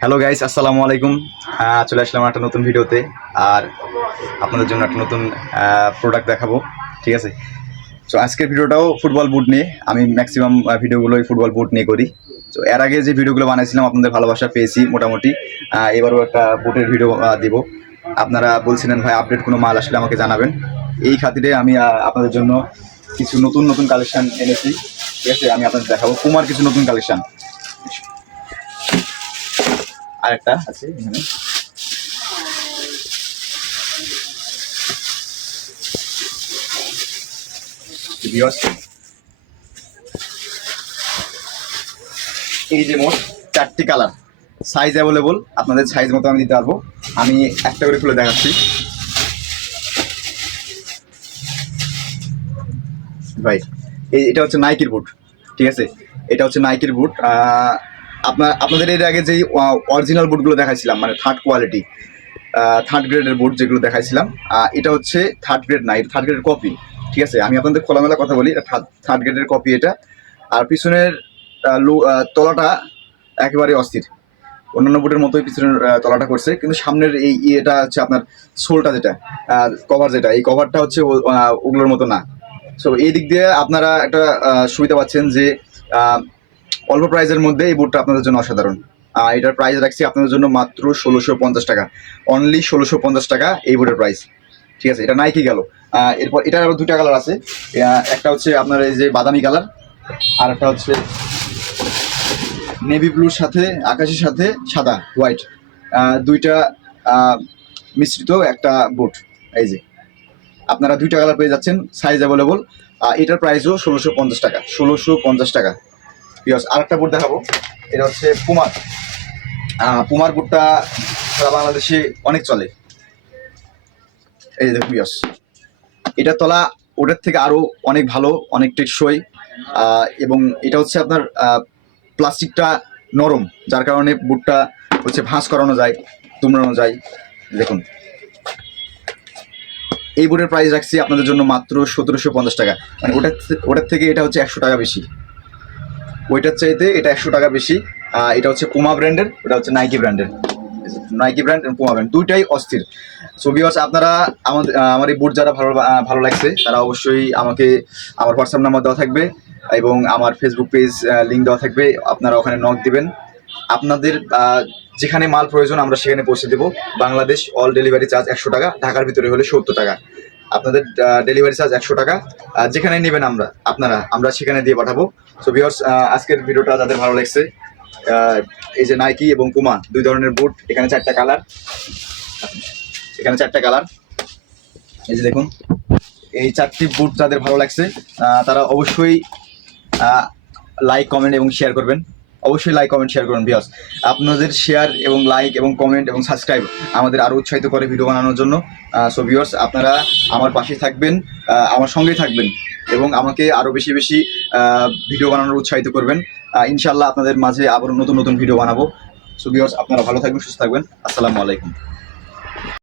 Hello guys আসসালামু আলাইকুম। চলে আসলাম একটা নতুন ভিডিওতে আর আপনাদের জন্য একটা নতুন প্রোডাক্ট দেখাবো, ঠিক আছে? তো আজকের ভিডিওটাও ফুটবল বুট নিয়ে, আমি ম্যাক্সিমাম ভিডিওগুলোই ফুটবল বুট নিয়ে করি। তো এর আগে যে ভিডিওগুলো বানাইছিলাম, আপনাদের ভালোবাসা পেয়েছি মোটামুটি। এবারও একটা বুটের ভিডিও দিব। আপনারা বলছিলেন, ভাই আপডেট কোনো মাল আসলে আমাকে জানাবেন। এই খাতিরে আমি আপনাদের জন্য কিছু নতুন নতুন কালেকশন এনেছি। ঠিক আছে, আমি আপনাদের দেখাবো। কুমার কিছু নতুন কালেকশন আরেকটা আছে এখানে। এই যে মোট চারটি কালার সাইজ অ্যাভেলেবল আপনাদের সাইজ মতো আমি দিতে পারব। আমি একটা করে খুলে দেখাচ্ছি। ভাই এই, এটা হচ্ছে নাইকির বুট ঠিক আছে? এটা হচ্ছে নাইকির বুট আপনার, আপনাদের এর আগে যেই অরিজিনাল বুটগুলো দেখাইছিলাম মানে থার্ড কোয়ালিটি থার্ড গ্রেডের বুট যেগুলো দেখাইছিলাম এটা হচ্ছে থার্ড গ্রেড না, এটা থার্ড গ্রেডের কপি ঠিক আছে? আমি আপনাদের খোলামেলা কথা বলি, এটা থার্ড গ্রেডের কপি এটা। আর পিছনের তলাটা একেবারে অস্থির। অন্যান্য বুটের মতোই পিছনের তলাটা করছে, কিন্তু সামনের এই ইয়েটা হচ্ছে আপনার সোলটা যেটা কভার যেটা, এই কভারটা হচ্ছে ওগুলোর মতো না। সো এই দিক দিয়ে আপনারা একটা সুবিধা পাচ্ছেন যে অল্প প্রাইসের মধ্যে এই বুটটা আপনাদের জন্য অসাধারণ। এটার প্রাইস রাখছি আপনাদের জন্য মাত্র ষোলোশো পঞ্চাশ টাকা। অনলি ষোলোশো পঞ্চাশ টাকা এই বুটের প্রাইস ঠিক আছে, এটা নাইকি গেল এরপর এটার আবার দুটা কালার আছে। একটা হচ্ছে আপনার এই যে বাদামি কালার আর একটা হচ্ছে নেভি ব্লুর সাথে, আকাশের সাথে সাদা হোয়াইট দুইটা মিশ্রিত একটা বুট এই যে, আপনারা দুইটা কালার পেয়ে যাচ্ছেন সাইজ অ্যাভেলেবল এটার প্রাইসও ষোলোশো পঞ্চাশ টাকা, ষোলোশো পঞ্চাশ টাকা। পিওস আরেকটা বুট দেখাবো। এটা হচ্ছে পুমার পুমার বুটটা সারা বাংলাদেশে অনেক চলে। এই যে দেখুন পিওস এটা তলা ওটার থেকে আরও অনেক ভালো, অনেক টেকসই। এবং এটা হচ্ছে আপনার প্লাস্টিকটা নরম, যার কারণে বুটটা হচ্ছে ভাঁজ করানো যায়, তুমড়ানো যায়। দেখুন। এই বুটের প্রাইস রাখছি আপনাদের জন্য মাত্র সতেরোশো পঞ্চাশ টাকা। মানে ওটার ওটার থেকে এটা হচ্ছে একশো টাকা বেশি। ওইটার চাইতে এটা একশো টাকা বেশি। এটা হচ্ছে পুমা ব্র্যান্ডের ওটা হচ্ছে নাইকি ব্র্যান্ডের নাইকি ব্র্যান্ড এবং পুমা ব্র্যান্ড দুইটাই অস্থির। সো ভিউয়ার্স আপনারা আমাদের আমার এই বুট যারা ভালো ভালো লাগছে, তারা অবশ্যই আমাকে আমার হোয়াটসঅ্যাপ নাম্বার দেওয়া থাকবে এবং আমার ফেসবুক পেজ লিঙ্ক দেওয়া থাকবে। আপনারা ওখানে নক দিবেন। আপনাদের যেখানে মাল প্রয়োজন, আমরা সেখানে পৌঁছে দেবো। বাংলাদেশ অল ডেলিভারি চার্জ একশো টাকা, ঢাকার ভিতরে হলে সত্তর টাকা। আপনাদের ডেলিভারি চার্জ একশো টাকা। যেখানে নেবেন আমরা, আপনারা, আমরা সেখানে দিয়ে পাঠাবো। সো ভিউয়ার্স আজকের ভিডিওটা যাদের ভালো লাগছে এই যে নাইকি এবং কুমা দুই ধরনের বুট এখানে চারটা কালার এখানে চারটা কালার এই যে দেখুন, এই চারটি বুট যাদের ভালো লাগছে তারা অবশ্যই লাইক কমেন্ট এবং শেয়ার করবেন। অবশ্যই লাইক কমেন্ট শেয়ার করুন ভিওস আপনাদের শেয়ার এবং লাইক এবং কমেন্ট এবং সাবস্ক্রাইব আমাদের আরও উৎসাহিত করে ভিডিও বানানোর জন্য। সো ভিউয়ার্স আপনারা আমার পাশে থাকবেন আমার সঙ্গেই থাকবেন এবং আমাকে আরও বেশি বেশি ভিডিও বানানোর উৎসাহিত করবেন। ইনশাল্লাহ আপনাদের মাঝে আবার নতুন নতুন ভিডিও বানাবো। সো ভিউয়ার্স আপনারা ভালো থাকবেন, সুস্থ থাকবেন। আসসালামু আলাইকুম।